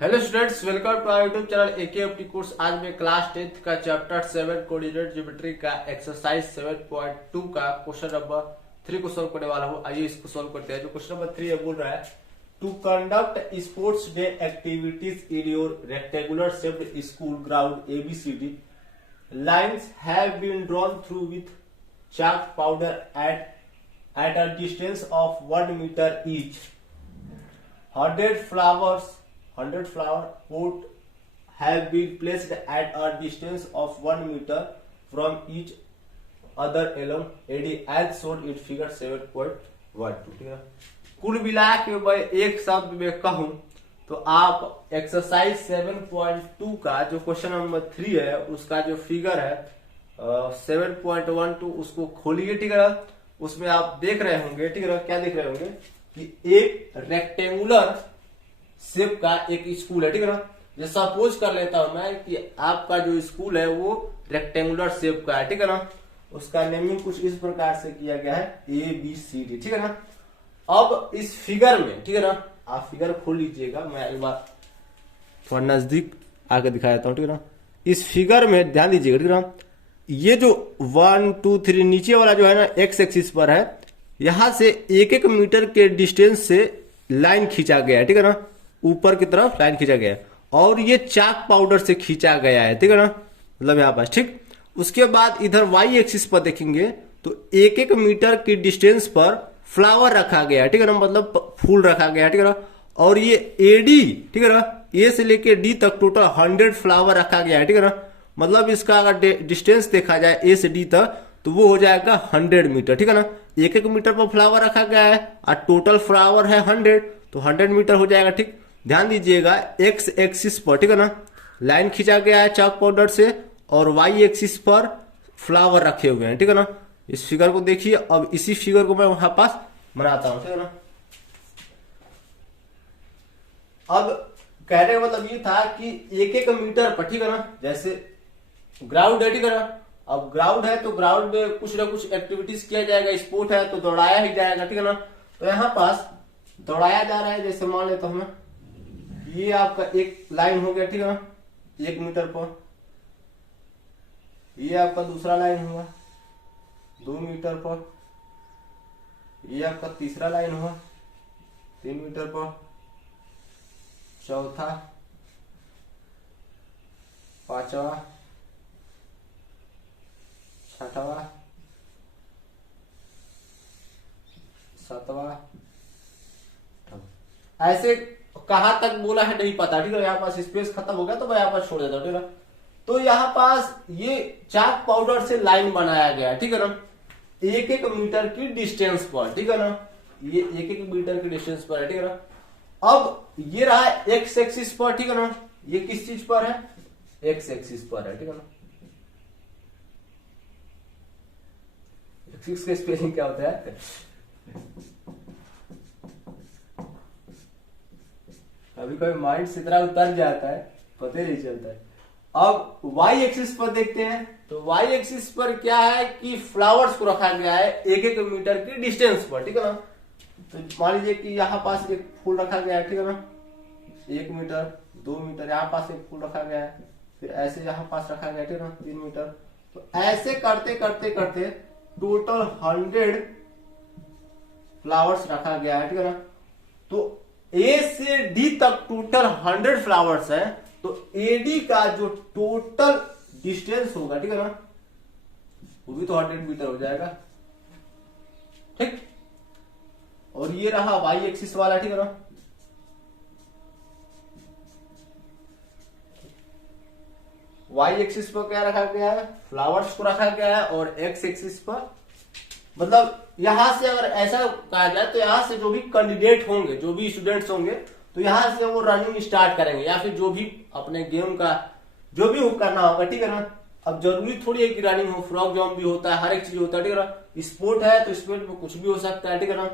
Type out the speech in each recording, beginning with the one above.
Hello students, welcome to our YouTube channel AK opti course. आज मैं class 10th का chapter 7 coordinate geometry का exercise 7.2 का question number 3 को सोल्व करने वाला हूँ। आइए इसको सोल्व करते हैं। जो क्वेश्चन नंबर 3 है बोल रहा है to conduct sports day activities in your rectangular shaped school ground ABCD lines have been drawn through with chalk powder at a distance of 1 meter each. 100 flower pot have been placed at a distance of 1 meter from each other along AD as shown in figure 7.12. ठीक है। कुल मिला के मैं एक शब्द में कहूं तो आप एक्सरसाइज 7.2 का जो क्वेश्चन नंबर 3 है उसका जो फिगर है 7.12 उसको खोलिए। ठीक है। उसमें आप देख रहे होंगे, ठीक है, क्या देख रहे होंगे कि एक रेक्टेंगुलर शेप का एक स्कूल है। ठीक है। ये सपोज कर लेता हूं मैं कि आपका जो स्कूल है वो रेक्टेंगुलर शेप का है। ठीक है ना। उसका नेमिंग कुछ इस प्रकार से किया गया है ABCD। ठीक है ना। अब इस फिगर में, ठीक है ना, आप फिगर खोल लीजिएगा। मैं एक बार थोड़ा नजदीक आकर दिखा देता हूं। ठीक है ना। इस फिगर में ध्यान दीजिएगा। ठीक है ना। ये जो 1 2 3 नीचे वाला जो है ना एक्स एक्सिस पर है, यहां से 1-1 मीटर के डिस्टेंस से लाइन खींचा गया है। ठीक है ना। ऊपर की तरफ लाइन खींचा गया है और ये चाक पाउडर से खींचा गया है। ठीक है ना। मतलब यहां पास, ठीक। उसके बाद इधर वाई एक्सिस पर देखेंगे तो 1-1 मीटर की डिस्टेंस पर फ्लावर रखा गया है। ठीक है ना। मतलब फूल रखा गया है। ठीक है ना। और ये AD, ठीक है ना, A से लेके D तक टोटल 100 फ्लावर रखा गया है। ठीक है ना। मतलब इसका अगर डिस्टेंस देखा जाए A से D तक तो वो हो जाएगा 100 मीटर। ठीक है ना। 1-1 मीटर पर फ्लावर रखा गया है और टोटल फ्लावर है 100, तो 100 मीटर हो जाएगा। ठीक। ध्यान दीजिएगा एक्स एक्सिस पर, ठीक है ना, लाइन खींचा गया है चाक पाउडर से और वाई एक्सिस पर फ्लावर रखे हुए हैं। ठीक है ना। इस फिगर को देखिए। अब इसी फिगर को मैं वहां पास बनाता हूं। ठीक है ना। अब कहने का मतलब ये था कि 1-1 मीटर पर, ठीक है ना, जैसे ग्राउंड है, ठीक है ना। अब ग्राउंड है तो ग्राउंड में कुछ ना कुछ एक्टिविटीज किया जाएगा। स्पोर्ट है तो दौड़ाया ही जाएगा। ठीक है ना। तो यहाँ पास दौड़ाया जा रहा है। जैसे मान लेता हूं मैं, ये आपका एक लाइन हो गया। ठीक है ना, 1 मीटर पर। ये आपका दूसरा लाइन हुआ 2 मीटर पर। ये आपका तीसरा लाइन हुआ 3 मीटर पर। चौथा, पांचवा, छठवा, सातवां, ऐसे कहां तक बोला है नहीं पता। ठीक है। यहाँ पास स्पेस खत्म हो गया तो मैं यहाँ पास छोड़ देता हूँ। ठीक है। तो यहाँ पास ये चाक पाउडर से लाइन बनाया गया है। ठीक है ना। 1-1 मीटर की डिस्टेंस पर। ठीक है ना। ये 1-1 मीटर की डिस्टेंस पर है। ठीक है ना। अब ये रहा एक्स एक्सिस पर। ठीक है ना। ये किस चीज पर है? एक्स एक्सिस पर है। ठीक है ना। एक्सिस का स्पेलिंग क्या होता है? कभी कभी माइंड से इतना उतर जाता है पता ही नहीं चलता है। अब वाई एक्सिस पर देखते हैं तो वाई एक्सिस पर क्या है कि फ्लावर्स को रखा गया है 1-1 मीटर की डिस्टेंस पर। ठीक है ना। तो मान लीजिए कि यहाँ पास एक फूल रखा गया है। ठीक है ना। 1 मीटर 2 मीटर यहाँ पास एक फूल रखा गया है। फिर ऐसे यहाँ पास रखा गया है। ठीक है ना, 3 मीटर। तो ऐसे करते करते करते टोटल 100 फ्लावर्स रखा गया है। ठीक है ना। तो A से D तक टोटल 100 फ्लावर्स है। तो AD का जो टोटल डिस्टेंस होगा, ठीक है ना, वो भी तो 100 मीटर हो जाएगा। ठीक। और ये रहा वाई एक्सिस वाला। ठीक है ना। वाई एक्सिस पर क्या रखा गया है? फ्लावर्स को रखा गया है। और एक्स एक्सिस पर मतलब यहां से अगर ऐसा कहा जाए तो यहां से जो भी कैंडिडेट होंगे, जो भी स्टूडेंट्स होंगे, तो यहां से वो रनिंग स्टार्ट करेंगे या फिर जो भी अपने गेम का जो भी करना होगा। ठीक है ना। अब जरूरी थोड़ी है कि रनिंग हो, फ्रॉक जंप भी होता है, हर एक चीज होता है। ठीक है ना। स्पोर्ट है तो स्पोर्ट में कुछ भी हो सकता है। ठीक है ना।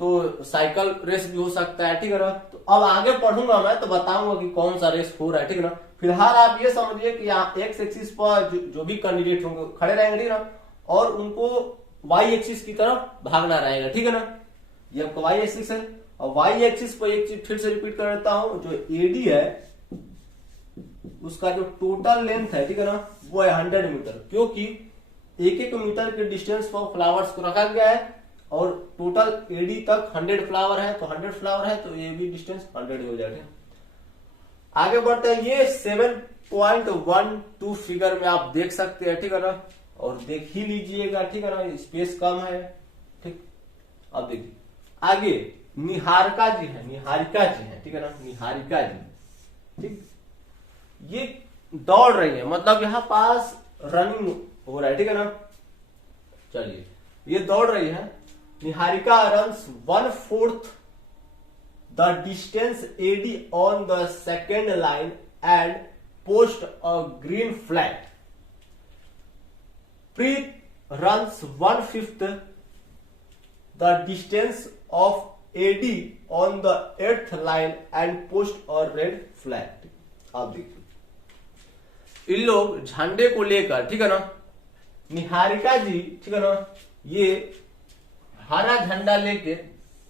तो साइकिल रेस भी हो सकता है। ठीक है ना। तो अब आगे पढ़ूंगा मैं तो बताऊंगा कि कौन सा रेस हो रहा है। ठीक है ना। फिलहाल आप ये समझिए कि यहाँ एक्स एक्सिस पर जो भी कैंडिडेट होंगे खड़े रहेंगे। ठीक है ना। और उनको वाई एक्सिस की तरफ भागना रहेगा। ठीक है ना। ये आपका वाई एक्सिस है और वाई एक्सिस पर एक चीज फिर से रिपीट कर देता हूं, जो एडी है उसका जो टोटल लेंथ है, ठीक है ना, वो है 100 मीटर, क्योंकि एक एक मीटर के डिस्टेंस पर फ्लावर्स को रखा गया है और टोटल एडी तक 100 फ्लावर है, तो 100 फ्लावर है तो ये भी डिस्टेंस 100 हो जाएगा। आगे बढ़ते हैं, ये 7.12 फिगर में आप देख सकते हैं, ठीक है ना, और देख ही लीजिएगा, ठीक है ना, स्पेस कम है, ठीक। अब देखिए आगे निहारिका जी है, ठीक है ना, निहारिका जी, ठीक, ये दौड़ रही है, मतलब यहाँ पास रनिंग हो रहा है, ठीक है ना। चलिए ये दौड़ रही है, Niharika runs 1/4 the distance AD on the second line and post a green flag. Preet runs 1/5 the distance of AD on the 8th line and post a red flag. आप देखिए इन लोग झंडे को लेकर, ठीक है ना, निहारिका जी, ठीक है ना, ये हरा झंडा लेके,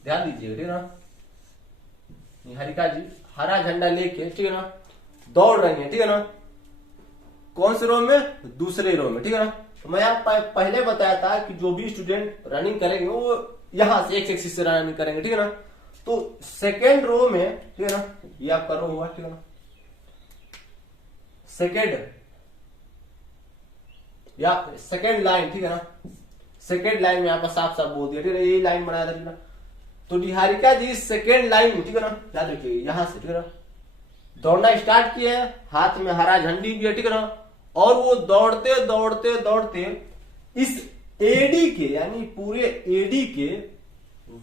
ध्यान दीजिए, ठीक है ना, निहारिका जी हरा झंडा लेके, ठीक है ना, दौड़ रही है, ठीक है ना, कौन से रो में, दूसरे रो में, ठीक है ना। तो मैं आपको पहले बताया था कि जो भी स्टूडेंट रनिंग करेंगे वो यहां से एक एक्सिस से रनिंग करेंगे, ठीक है ना। तो सेकेंड रो में, ठीक है ना, ये आपका रो हुआ, ठीक है ना, सेकेंड लाइन, ठीक है ना, सेकेंड लाइन में यहाँ पर साफ साफ बोल दिया, ठीक है, यही लाइन बनाया था, ठीक है। तो निहारिका जी सेकेंड लाइन में, ठीक है ना, याद रखिए यहां से, ठीक है ना, दौड़ना स्टार्ट किया है, हाथ में हरा झंडी भी है, ठीक है ना, और वो दौड़ते दौड़ते दौड़ते इस एडी के, यानी पूरे एडी के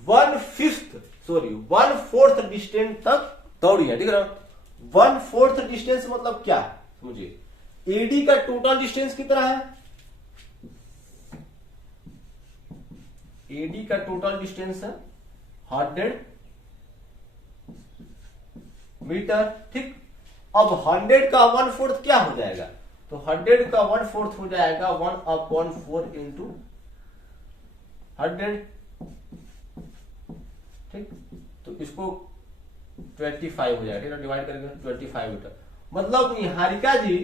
1/4 डिस्टेंस तक दौड़ी है, ठीक है ना। 1/4 डिस्टेंस मतलब क्या समझिए, एडी का टोटल डिस्टेंस कितना है, एडी का टोटल डिस्टेंस है 100 मीटर, ठीक। अब 100 का 1/4 क्या हो जाएगा, तो 100 का 1/4 हो जाएगा 1/4 इंटू 100, ठीक। तो इसको 25 हो जाएगा, ठीक है, डिवाइड करेंगे 25 मीटर। मतलब निहारिका जी,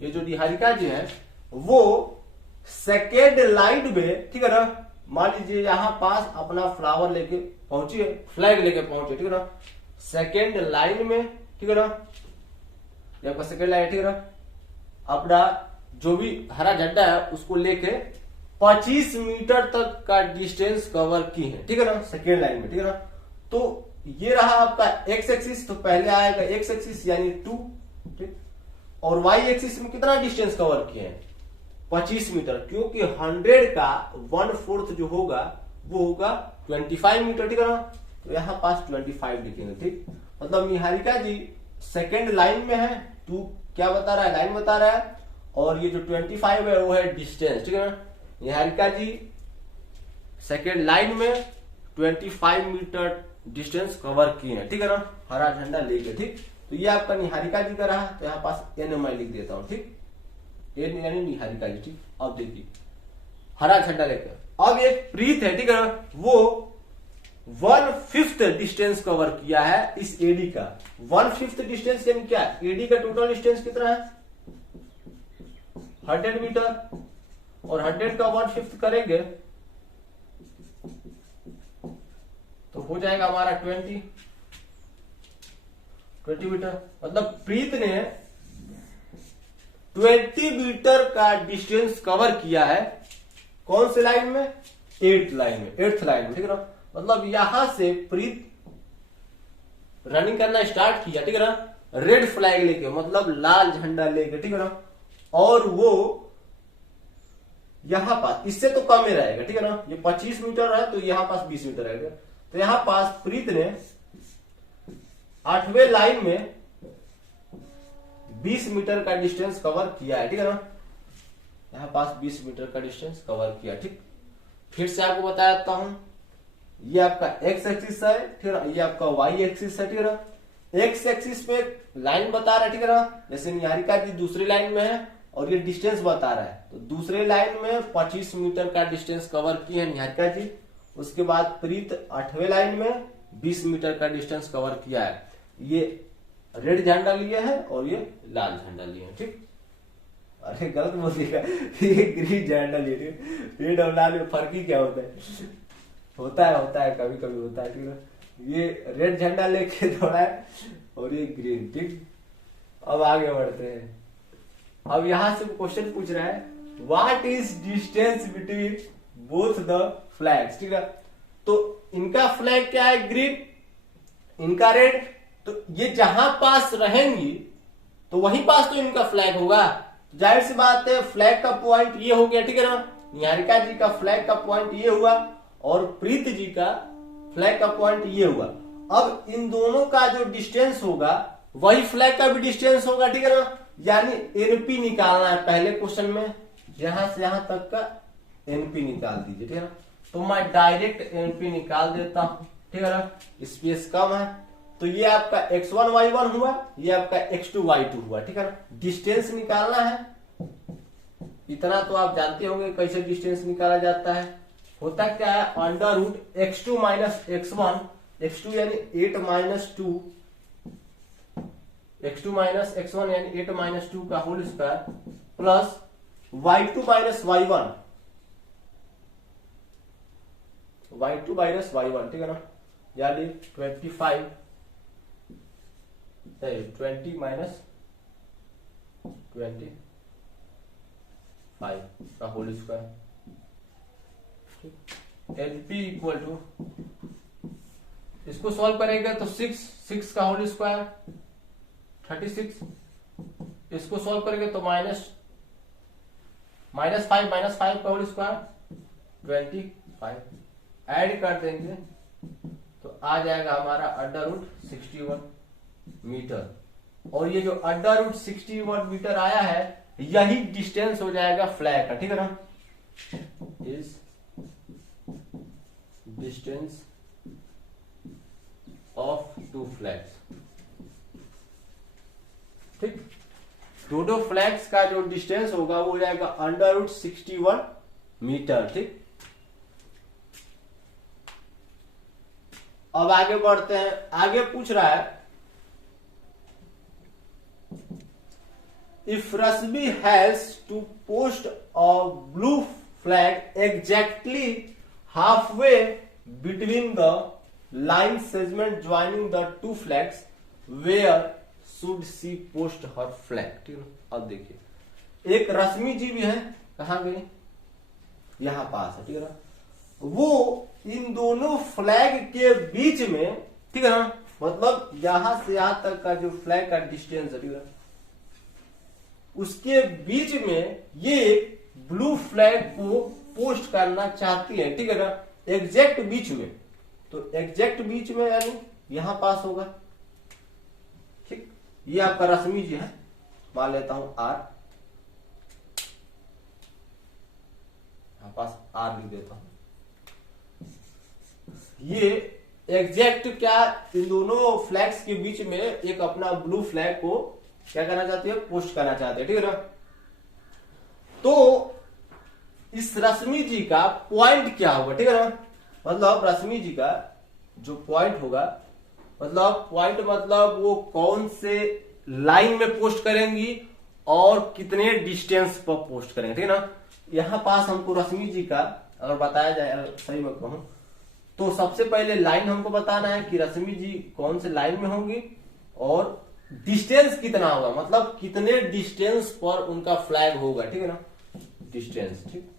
ये जो निहारिका जी है वो सेकेंड लाइन में, ठीक है ना, मान लीजिए यहां पास अपना फ्लावर लेके पहुंची है, फ्लैग लेके पहुंचे, ठीक है ना, सेकेंड लाइन में, ठीक है ना, ये आपका सेकेंड लाइन, ठीक है ना, अपना जो भी हरा झंडा है उसको लेके 25 मीटर तक का डिस्टेंस कवर की है, ठीक है ना, सेकेंड लाइन में, ठीक है ना। तो ये रहा आपका एक्स एक्सिस, तो पहले आएगा एक्स एक्सिस यानी 2, ठीक, और वाई एक्सिस में कितना डिस्टेंस कवर किए हैं 25 मीटर, क्योंकि 100 का 1/4 जो होगा वो होगा 25 मीटर, ठीक है ना। तो यहां पास 25 लिखेंगे, ठीक। मतलब निहारिका जी सेकेंड लाइन में है, 2 क्या बता रहा है, लाइन बता रहा है, और ये जो 25 है वो है डिस्टेंस, ठीक है ना। निहारिका जी सेकेंड लाइन में 25 मीटर डिस्टेंस कवर किए हैं, ठीक है ना, हरा झंडा लेके, ठीक। तो ये आपका निहारिका जी का रहा, तो यहाँ पास एन मैं लिख देता हूं, ठीक, एन यानी निहारिका जी, ठीक। अब देखिए हरा झंडा लेकर, अब एक प्रीत है, ठीक है ना, वो 1/5 डिस्टेंस कवर किया है इस एडी का। 1/5 डिस्टेंस यानी क्या, एडी का टोटल डिस्टेंस कितना है 100 मीटर, और 100 का 1/5 करेंगे तो हो जाएगा हमारा 20 मीटर। मतलब प्रीत ने 20 मीटर का डिस्टेंस कवर किया है, कौन से लाइन में, 8th लाइन में, ठीक है ना। मतलब यहां से प्रीत रनिंग करना स्टार्ट किया, ठीक है ना, रेड फ्लैग लेके, मतलब लाल झंडा लेके, ठीक है ना, और वो यहां पास इससे तो कम ही रहेगा, ठीक है ना, ये 25 मीटर है तो यहां पास 20 मीटर रहेगा। तो यहां पास प्रीत ने 8वें लाइन में 20 मीटर का डिस्टेंस कवर किया है, ठीक है ना, यहां पास 20 मीटर का डिस्टेंस कवर किया, ठीक। फिर से आपको बता देता हूं, ये आपका एक्स एक्सिस है, ठीक है, ये आपका वाई एक्सिस है, ठीक है ना। एक्स एक्सिस पे लाइन बता रहा है, ठीक है ना, जैसे निहारिका जी दूसरी लाइन में है और ये डिस्टेंस बता रहा है, तो दूसरे लाइन में 25 मीटर का डिस्टेंस कवर किए हैं निहारिका जी, उसके बाद प्रीत 8वें लाइन में 20 मीटर का डिस्टेंस कवर किया है। ये रेड झंडा लिए है और ये लाल झंडा लिए है। ठीक, अरे गलत बोल दिया, ये ग्रीन झंडा लिए। रेड और लाल में फर्क ही क्या होता है? होता है कभी कभी होता है। ठीक है, ये रेड झंडा लेके दौड़ा है और ये ग्रीन। ठीक, अब आगे बढ़ते हैं। अब यहां से क्वेश्चन पूछ रहा है what is distance between both the flags. ठीक है, तो इनका फ्लैग क्या है? ग्रीन, इनका रेड। तो ये जहां पास रहेंगी तो वहीं पास तो इनका फ्लैग होगा। जाहिर सी बात है फ्लैग का पॉइंट ये हो गया। ठीक है ना, निहारिका जी का फ्लैग का पॉइंट ये हुआ और प्रीत जी का फ्लैग का पॉइंट ये हुआ। अब इन दोनों का जो डिस्टेंस होगा वही फ्लैग का भी डिस्टेंस होगा। ठीक है ना, यानी एनपी निकालना है। पहले क्वेश्चन में यहां से यहां तक का एनपी निकाल दीजिए। ठीक है ना, तो मैं डायरेक्ट एनपी निकाल देता हूं। ठीक है ना, स्पेस कम है तो ये आपका x1 y1 हुआ, ये आपका x2 y2 हुआ। ठीक है ना, डिस्टेंस निकालना है। इतना तो आप जानते होंगे कैसे डिस्टेंस निकाला जाता है। होता क्या है, under root x2 minus x1, x2 यानी 8 माइनस 2, x2 माइनस x1 यानी 8 माइनस 2 का whole square plus y2 minus y1, y2 minus y1। ठीक है ना, यानी 25 20 माइनस 25 का whole square. LP equal to, इसको सॉल्व करेंगे तो 6 का होल स्क्वायर 36, इसको सॉल्व करेंगे तो माइनस 5 का होल स्क्वायर 25, ऐड कर देंगे तो आ जाएगा हमारा अंडर रूट 61 मीटर। और ये जो अंडर रूट 61 मीटर आया है यही डिस्टेंस हो जाएगा फ्लैग का। ठीक है ना, is distance of two flags. ठीक, दोनों फ्लैग्स का जो डिस्टेंस होगा वो हो जाएगा अंडर रूट 61 मीटर। ठीक, अब आगे बढ़ते हैं। आगे पूछ रहा है if Rashmi has to post a blue flag exactly halfway between the line segment joining the two flags, where should she post her flag? ठीक है, अब देखिए एक रश्मि जी भी है, कहां गई? यहां पास है। ठीक है ना, वो इन दोनों फ्लैग के बीच में, ठीक है ना, मतलब यहां से यहां तक का जो फ्लैग का डिस्टेंस है, ठीक है, उसके बीच में ये ब्लू फ्लैग को पोस्ट करना चाहती है। ठीक है ना, एग्जैक्ट बीच में, तो एग्जैक्ट बीच में यानी यहां पास होगा। ठीक, ये आपका रश्मि जी है, मान लेता हूं आर, यहां पास आर लिख देता हूं। ये एग्जैक्ट क्या इन दोनों फ्लैग्स के बीच में एक अपना ब्लू फ्लैग को क्या करना चाहती है? पोस्ट करना चाहते हैं। ठीक है ना, तो इस रश्मि जी का पॉइंट क्या होगा? ठीक है ना, मतलब रश्मि जी का जो पॉइंट होगा, मतलब पॉइंट मतलब वो कौन से लाइन में पोस्ट करेंगी और कितने डिस्टेंस पर पोस्ट करेंगे। ठीक है ना, यहां पास हमको रश्मि जी का अगर बताया जाए, सही में कहूं तो सबसे पहले लाइन हमको बताना है कि रश्मि जी कौन से लाइन में होंगी और डिस्टेंस कितना होगा, मतलब कितने डिस्टेंस पर उनका फ्लैग होगा। ठीक है ना, डिस्टेंस। ठीक,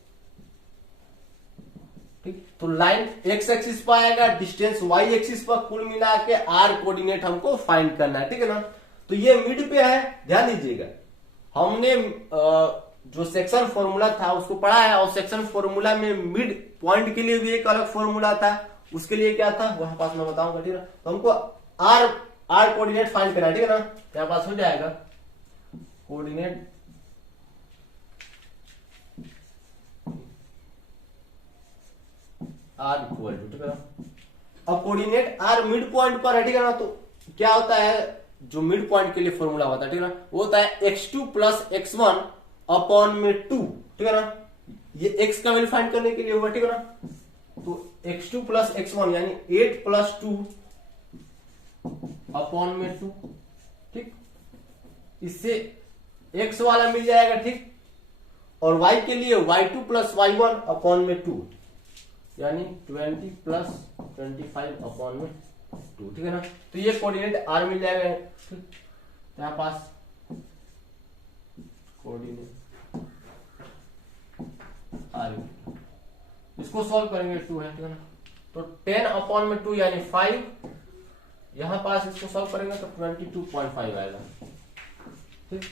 तो लाइन एक्स एक्सिस पर आएगा, डिस्टेंस वाई एक्सिस पर, कुल मिला के आर कोऑर्डिनेट हमको फाइंड करना है। ठीक है ना, तो ये मिड पे है, ध्यान दीजिएगा। हमने जो सेक्शन फॉर्मूला था उसको पढ़ा है और सेक्शन फॉर्मूला में मिड पॉइंट के लिए भी एक अलग फॉर्मूला था, उसके लिए क्या था वहां पास मैं बताऊंगा। ठीक है, तो हमको आर कोऑर्डिनेट फाइंड करना है। ठीक है ना, यहाँ पास हो जाएगा कोऑर्डिनेट आर इक्वल टू, ठीक है ना, अब कोऑर्डिनेट आर मिड पॉइंट पर है। ठीक है ना, तो क्या होता है जो मिड पॉइंट के लिए फॉर्मूला होता है, ठीक है ना, वो होता है x2 प्लस x1 अपॉन में 2। ठीक है ना, ये x का वैल्यू फाइंड करने के लिए होगा। ठीक है ना, तो x2 प्लस x1 यानी 8 प्लस 2 अपॉन में 2, ठीक। इससे x वाला मिल जाएगा, ठीक। और y के लिए y2 प्लस y1 अपॉन में 2 यानी 20 प्लस 25 अपॉन में 2, ठीक है ना। तो ये कोऑर्डिनेट r मिल जाएगा, ठीक। यहाँ पास कोऑर्डिनेट r, इसको सॉल्व करेंगे 2 है, ठीक है ना। तो 10 अपॉन में 2 यानी 5, यहां पास इसको सॉल्व करेंगे तो 22.5 आएगा, ठीक।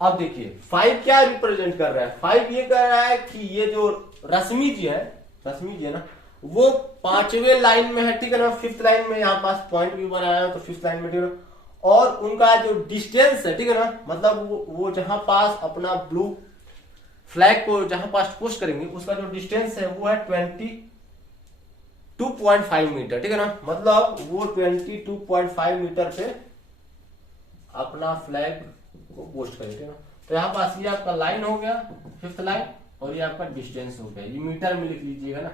अब देखिए 5 क्या रिप्रेजेंट कर रहा है, 5 ये कह रहा है कि ये जो रश्मि जी है ना, वो 5वें लाइन में है, ठीक है ना। 5th लाइन में यहाँ पास पॉइंट भी बनाया है तो 5th लाइन में, ठीक है ना। और उनका जो डिस्टेंस है, ठीक है ना, मतलब वो जहां पास अपना ब्लू फ्लैग को जहां पास पोस्ट करेंगे उसका जो डिस्टेंस है वो है 22.5 मीटर, ठीक है ना। मतलब वो 22.5 मीटर पे अपना फ्लैग को पोस्ट करेंगे, ठीक है ना। तो यहाँ पास ये आपका लाइन हो गया 5th लाइन, और ये आपका डिस्टेंस हो गया। ये मीटर में लिख लीजिएगा ना,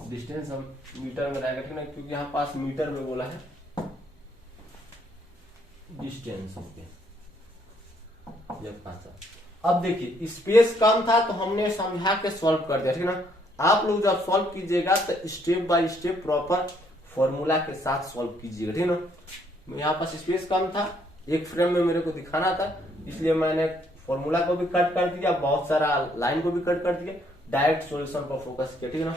डिस्टेंस हम मीटर में रहेगा, ठीक है ना, क्योंकि यहाँ पास मीटर में बोला है डिस्टेंस हो गया। अब देखिए स्पेस कम था तो हमने समझा के सॉल्व कर दिया, ठीक है ना। आप लोग जब सॉल्व कीजिएगा तो step by step proper formula के साथ सॉल्व कीजिएगा, ठीक है ना। यहाँ पास स्पेस कम था, एक फ्रेम में मेरे को दिखाना था, इसलिए मैंने फॉर्मूला को भी कट कर दिया, बहुत सारा लाइन को भी कट कर दिया, डायरेक्ट सॉल्यूशन पर फोकस किया, ठीक है ना।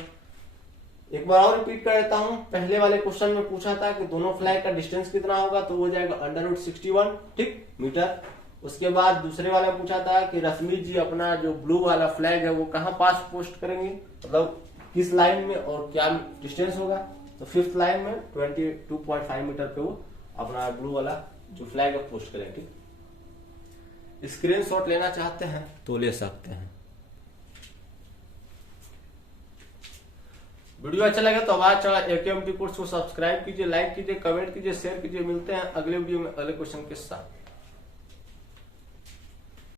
एक बार और रिपीट कर देता हूं। पहले वाले क्वेश्चन में पूछा था कि दोनों फ्लैग का डिस्टेंस कितना होगा, तो वो जाएगा √61, ठीक, मीटर। उसके बाद दूसरे वाला पूछा था कि रश्मि जी अपना जो ब्लू वाला फ्लैग है वो कहां पास पोस्ट करेंगे, मतलब किस लाइन में और क्या डिस्टेंस होगा। तो 5th लाइन में 22.5 मीटर पे वो अपना ब्लू वाला जो फ्लैग है पोस्ट करेंगे, ठीक। स्क्रीनशॉट लेना चाहते हैं तो ले सकते हैं। वीडियो अच्छा लगे तो आवाज चला AKMT कोर्स को सब्सक्राइब कीजिए, लाइक कीजिए, कमेंट कीजिए, शेयर कीजिए। मिलते हैं अगले वीडियो में अगले क्वेश्चन के साथ।